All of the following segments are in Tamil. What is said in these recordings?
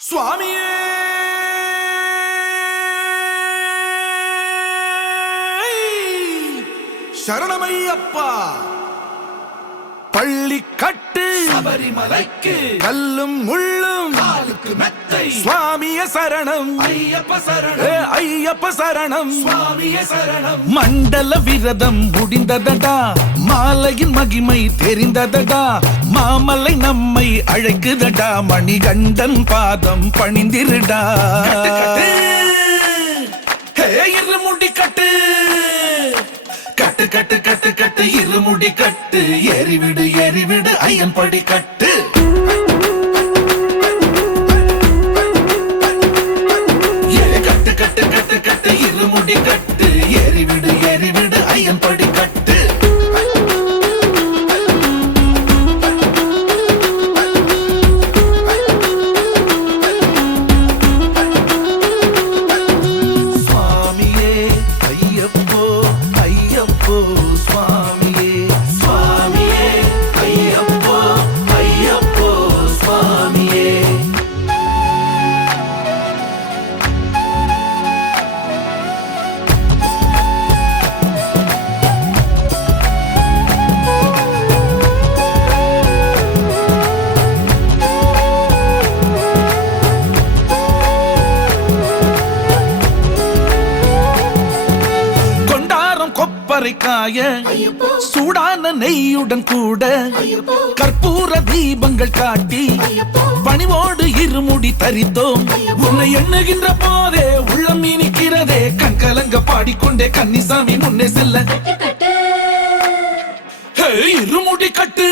சுவாமியே சரணமையப்பா. பள்ளி கட்டு சபரிமலைக்கு கல்லும் முள்ளும் காலுக்கு மெத்தை. சுவாமிய சரணம் ஐயப்ப சரணம், ஐயப்ப சரணம். சுவாமியே சரணம். மண்டல விரதம் முடிந்ததடா, மாலையின் மகிமை தெரிந்ததடா, மாமலை நம்மை அழைக்குதடா, மணிகண்டன் பாதம் பணிந்திருடா. இருமுடி கட்டு கட்டு கட்டு கட்டு கட்டு இருமுடி கட்டு, ஏறிவிடு ஏறிவிடு ஐயன் படி கட்டு. கட்டு கட்டு கட்டு கட்டு இருமுடி கட்டு, ஏறிவிடு ஏறிவிடு ஐயன் படி கட்டு. சுவாமியே ஐயப்போ ஐயப்போ சுவாமியே, சுவாமியே ஐயப்போ ஐயப்போ சுவாமியே. கொண்டாரம் கொப்பரை காய சூடான நெய்யுடன் கூட கற்பூர தீபங்கள் காட்டி பணிவோடு இருமுடி தரித்தோம். உன்னை எண்ணுகின்ற போதே உள்ளம் இனிக்கிறதே, கண் கலங்க பாடிக்கொண்டே கன்னிசாமி முன்னே செல்ல. ஹே, இருமுடி கட்டு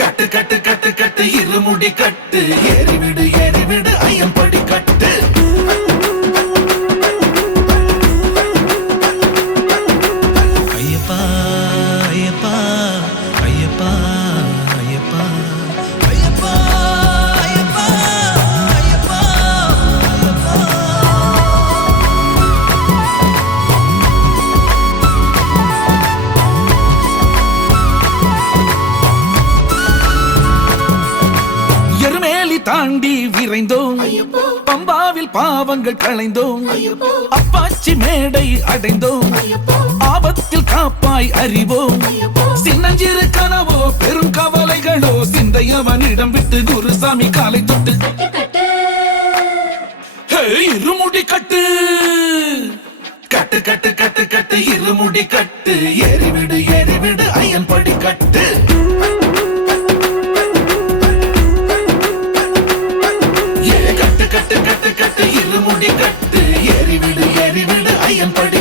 கட்டு கட்டு கட்டு கட்டு இருமுடி கட்டு, ஏறிவிடு ஏறிவிடு ஐயன் படி கட்டு. ஐயப்பா ஐயப்பா ஐயப்பா ஐயப்பா ஐயப்பா ஐயப்பா ஐயப்பா எருமேலி தாண்டி விரைந்தோம், பம்பாவில் பாவங்கள் களைந்தோம், அப்பாச்சி மேடை அடைந்தோம், ஆபத்தில் காப்பாய் அறிவோம். சின்னஞ்சிறு கனவோ பெரும் கவலைகளோ சிந்தையவனிடம் விட்டு குருசாமி காலை தொட்டு. ஹே, இருமுடி கட்டு கட்டு கட்டு கட்டு கட்டு இருமுடி கட்டு, ஏறிவிடு ஏறிவிடு ஐயன் படி கட்டு. கட்டு கட்டு கட்டு கட்டு இருமுடி கட்டு, ஏறிவிடு ஏறிவிடு ஐயன் படி